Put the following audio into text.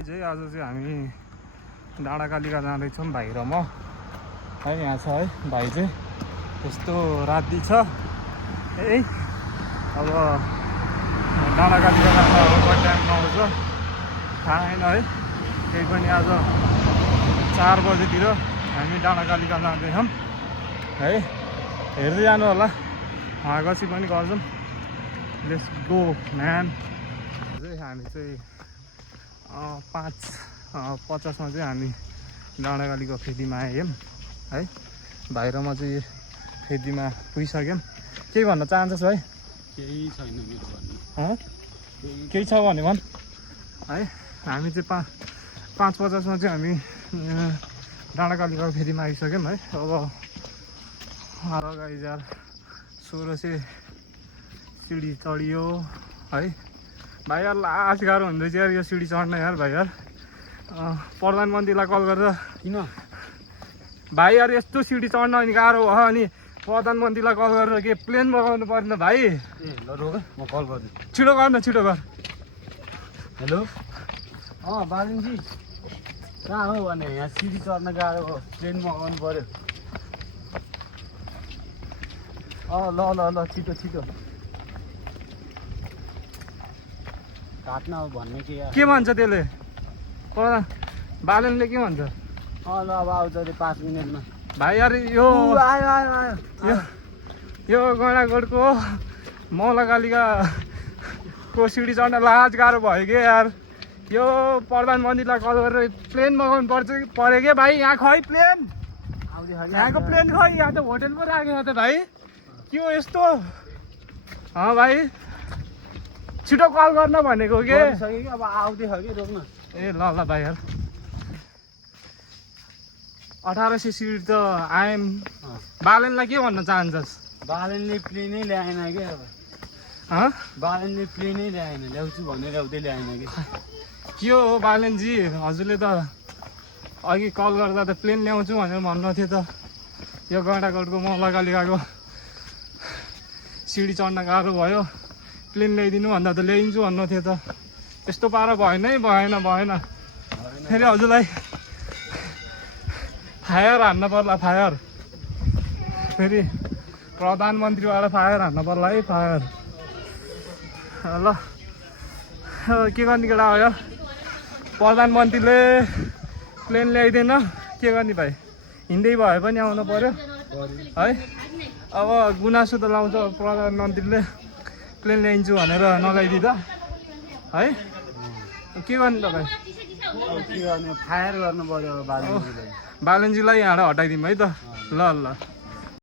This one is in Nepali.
आज चाहिँ हामी डाँडाकालिका जाँदैछौँ भाइ र म है। यहाँ छ है भाइ चाहिँ यस्तो राति छ है। अब डाँडाकालिका जाँदा कति टाइम आउँछ थाहा छैन है। केही पनि आज 4 बजेतिर हामी डाँडाकालिका जाँदैछौँ है। हेर्दै जानु होला, हाँगसी पनि गर्छौँ। Let's go man. हामी चाहिँ 5:50 मा चाहिँ हामी डाँडाकालीको फेदीमा आयौँ है। भाइ र म चाहिँ फेदीमा पुगिसक्यौँ। केही भन्न चाहन्छस् भाइ? केही छैन मेरो भन्नु। केही छ भने भन् है। हामी चाहिँ 5:50 मा चाहिँ हामी डाँडाकालीको फेदीमा आइसक्यौँ है। अब गाइस यार 1600 सिडी चढियो है भाइ। यार लास्ट गाह्रो हुँदैछ यार यो सिडी चढ्न यार भाइ। यार प्रधानमन्त्रीलाई कल गरेर किन भाइ यार यस्तो सिडी चढ्न अनि गाह्रो भयो अनि प्रधानमन्त्रीलाई कल गरेर के प्लेन मगाउनु पर्ने भाइ? ए ल रोक म कल गर्छु। छिटो गर्न, छिटो गर। हेलो बालुङजी कहाँ हो भने यहाँ सिडी चढ्न गाह्रो हो, प्लेन मगाउनु पर्यो। ल ल ल छिटो छिटो काट्न अब भन्ने के भन्छ त्यसले? बालनले के भन्छ? ल अब आउँछ अरे 5 मिनटमा। भाइ यार यो आयो यो गैँडाकोटको मौलाकालिका को सिडी चढ्न लाज गाह्रो भयो कि यार। यो प्रधानमन्त्रीलाई कल गरेर प्लेन मगाउनु पर्यो कि भाइ? यहाँ खै प्लेन, यहाँको प्लेन खै? यहाँ त होटेल पो राखेको त भाइ। के हो यस्तो? भाइ छिटो कल गर्न भनेको के? अब आउँदैछ कि रोक्न। ए ल ल भाइ यार 1800 सिडी त आएम। बालनलाई के भन्न चाहन्छस्? बालनले प्लेनै ल्याएन कि अब। बालनले प्लेनै ल्याएन, ल्याउँछु भनेर ल्याउँदै ल्याएन कि। के हो बालनजी, हजुरले त अघि कल गर्दा त प्लेन ल्याउँछु भनेर भन्नुहुन्थ्यो त। यो गैँडाकोटको मौलाकालिकाको सिडी चढ्न गाह्रो भयो, प्लेन ल्याइदिनु भन्दा त ल्याइदिन्छु भन्नुहुन्थ्यो त। यस्तो पारा भएन है, भएन। फेरि हजुरलाई फायर हान्न पर्ला, फायर। फेरि प्रधानमन्त्रीबाट फायर हान्न पर्ला है, फायर। ल के गर्ने केटा हो यार? प्रधानमन्त्रीले प्लेन ल्याइदिएन, के गर्ने भाइ? हिँड्दै भए पनि आउनु पर्यो है। अब गुनासो त लाउँछ प्रधानमन्त्रीले प्लेन ल्याइदिन्छु भनेर नल्याइदिँदा है। के गर्ने त भाइ? के गर्ने, फायर गर्नु पर्यो बालुङजीलाई। बालनजीलाई यहाँबाट हटाइदिउँ है त। ल ल।